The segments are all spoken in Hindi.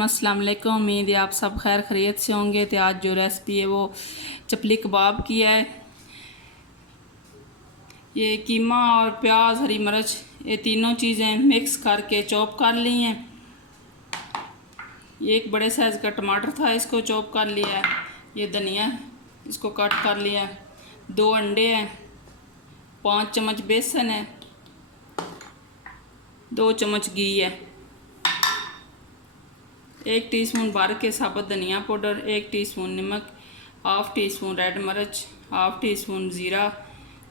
एवरीवन, अस्सलाम वालेकुम। उम्मीद है आप सब खैर खैरियत से होंगे। तो आज जो रेसिपी है वो चपली कबाब की है। ये कीमा और प्याज, हरी मिर्च, ये तीनों चीज़ें मिक्स करके चॉप कर ली हैं। ये एक बड़े साइज़ का टमाटर था, इसको चॉप कर लिया है। ये धनिया है, इसको कट कर लिया है। 2 अंडे हैं, 5 चम्मच बेसन है, 2 चम्मच घी है, 1 टीस्पून भर के साबुत धनिया पाउडर, 1 टीस्पून नमक, हाफ टी स्पून रेड मिर्च, हाफ टी स्पून ज़ीरा,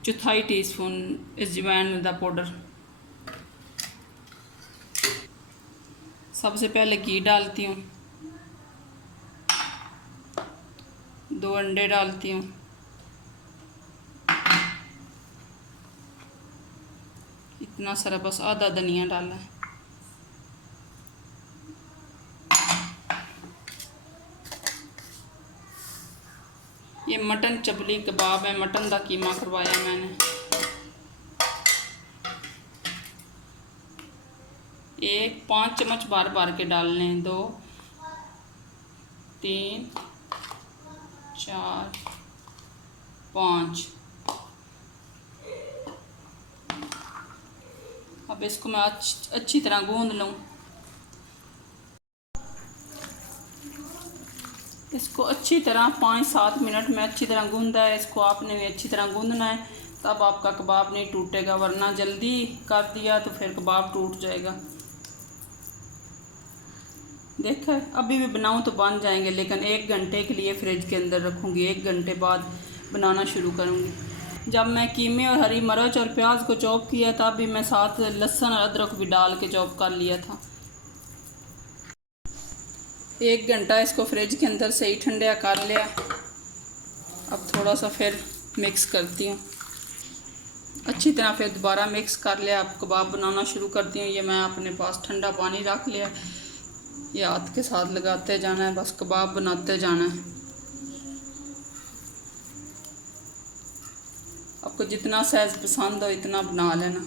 चौथाई टीस्पून अजवाइन का पाउडर। सबसे पहले घी डालती हूँ, 2 अंडे डालती हूँ, इतना सारा, बस आधा धनिया डाला है। ये मटन चपली कबाब है, मटन का कीमा करवाया मैंने। एक 5 चम्मच भर भर के डालने हैं, 2 3 4 5। अब इसको मैं अच्छी तरह गूंद लूँ। इसको अच्छी तरह 5-7 मिनट में अच्छी तरह गूंदा है। इसको आपने भी अच्छी तरह गूंदना है, तब आपका कबाब नहीं टूटेगा, वरना जल्दी कर दिया तो फिर कबाब टूट जाएगा। देखा, अभी भी बनाऊं तो बन जाएंगे, लेकिन 1 घंटे के लिए फ्रिज के अंदर रखूँगी। 1 घंटे बाद बनाना शुरू करूँगी। जब मैं कीमे और हरी मिर्च और प्याज को चॉप किया तब भी मैं साथ लहसुन और अदरक भी डाल के चॉप कर लिया था। 1 घंटा इसको फ्रिज के अंदर सही ठंडा कर लिया। अब थोड़ा सा फिर मिक्स करती हूँ, अच्छी तरह फिर दोबारा मिक्स कर लिया। अब कबाब बनाना शुरू करती हूँ। ये मैं अपने पास ठंडा पानी रख लिया, ये हाथ के साथ लगाते जाना है, बस कबाब बनाते जाना है। आपको जितना साइज़ पसंद हो इतना बना लेना।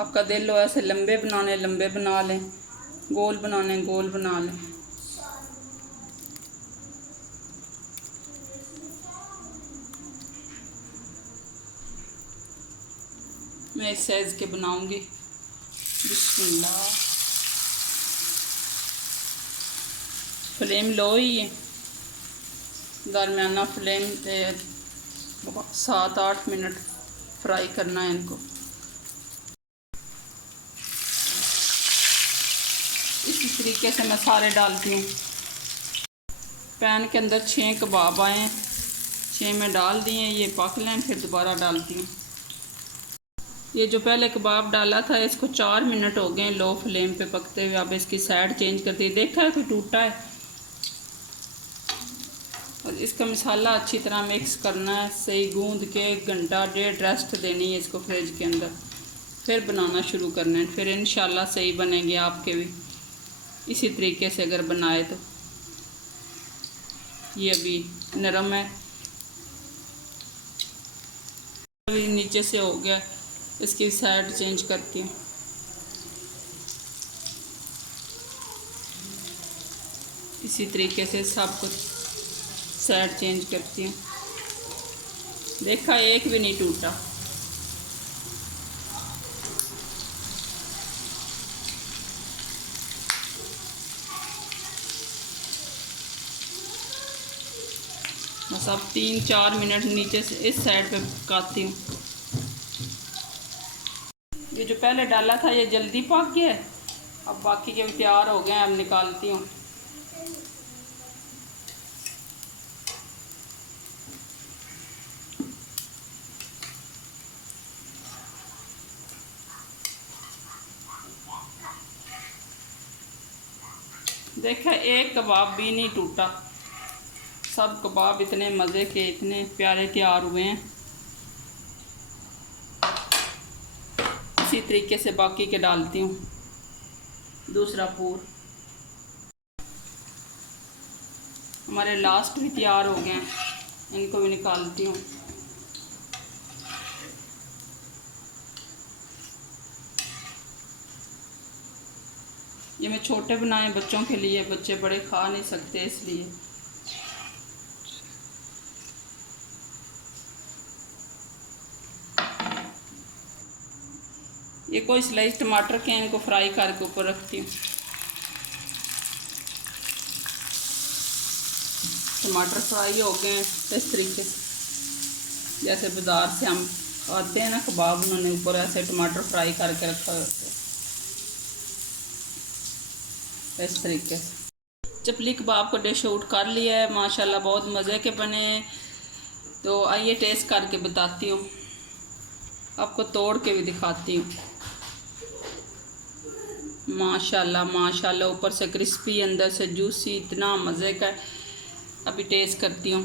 आपका दिल हो ऐसे लंबे बनाने, लंबे बना लें, गोल बनाने, गोल बना लें। मैं इस साइज़ के बनाऊंगी। बिस्मिल्लाह। फ्लेम लो ही है, दरमियाना फ्लेम पे 7-8 मिनट फ्राई करना है इनको। इसी तरीके से मैं सारे डालती हूँ। पैन के अंदर 6 कबाब आए हैं, 6 में डाल दिए। ये पक लें, फिर दोबारा डालती हूँ। ये जो पहले कबाब डाला था इसको 4 मिनट हो गए लो फ्लेम पे पकते हुए। अब इसकी साइड चेंज करती है। देखा है कोई टूटा है। और इसका मसाला अच्छी तरह मिक्स करना है, सही गूंद के 1 घंटा 1.5 रेस्ट देनी है इसको फ्रिज के अंदर। फिर बनाना शुरू करना है, फिर इंशाल्लाह सही बनेंगे आपके भी। इसी तरीके से अगर बनाए तो। ये अभी नरम है, अभी नीचे से हो गया। इसकी साइड चेंज करती हूँ। इसी तरीके से सब कुछ साइड चेंज करती हूँ। देखा, एक भी नहीं टूटा। बस अब 3-4 मिनट नीचे से इस साइड पे पकाती हूँ। ये जो पहले डाला था ये जल्दी पक गया। अब बाकी के भी तैयार हो गए हैं, अब निकालती हूँ। देखा, एक कबाब भी नहीं टूटा। सब कबाब इतने मज़े के, इतने प्यारे तैयार हुए हैं। इसी तरीके से बाकी के डालती हूँ। दूसरा पूर हमारे लास्ट भी तैयार हो गए हैं, इनको भी निकालती हूँ। ये मैं छोटे बनाए बच्चों के लिए, बच्चे बड़े खा नहीं सकते इसलिए। ये कोई स्लाइस टमाटर के इनको फ्राई करके ऊपर रखती हूँ। टमाटर फ्राई हो गए इस तरीके से, जैसे बाज़ार से हम आते हैं ना कबाब, उन्होंने ऊपर ऐसे टमाटर फ्राई करके रखा होता है इस तरीके से। चपली कबाब को डिश आउट कर लिया है माशाल्लाह, बहुत मज़े के बने। तो आइए टेस्ट करके बताती हूँ, आपको तोड़ के भी दिखाती हूँ। माशाल्लाह माशाल्लाह, ऊपर से क्रिस्पी अंदर से जूसी, इतना मज़े का। अभी टेस्ट करती हूँ।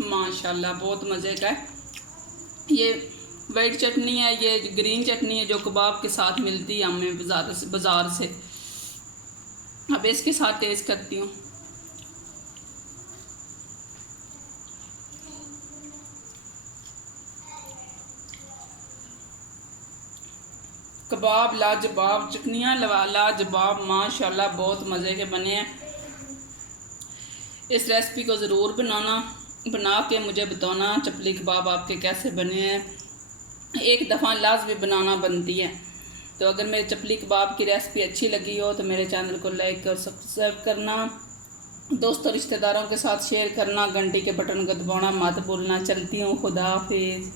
माशाल्लाह बहुत मज़े का है। ये वाइट चटनी है, ये ग्रीन चटनी है जो कबाब के साथ मिलती है हमें बाज़ार से। अब इसके साथ टेस्ट करती हूँ। कबाब लाजवाब, चटनियाँ लाजवाब, माशाल्लाह बहुत मज़े के बने हैं। इस रेसिपी को ज़रूर बना के मुझे बताना चपली कबाब आपके कैसे बने हैं। एक दफ़ा लाजमी बनाना बनती है। तो अगर मेरे चपली कबाब की रेसिपी अच्छी लगी हो तो मेरे चैनल को लाइक और सब्सक्राइब करना, दोस्तों रिश्तेदारों के साथ शेयर करना, घंटी के बटन को दबाना मत भूलना। चलती हूँ, खुदा हाफिज़।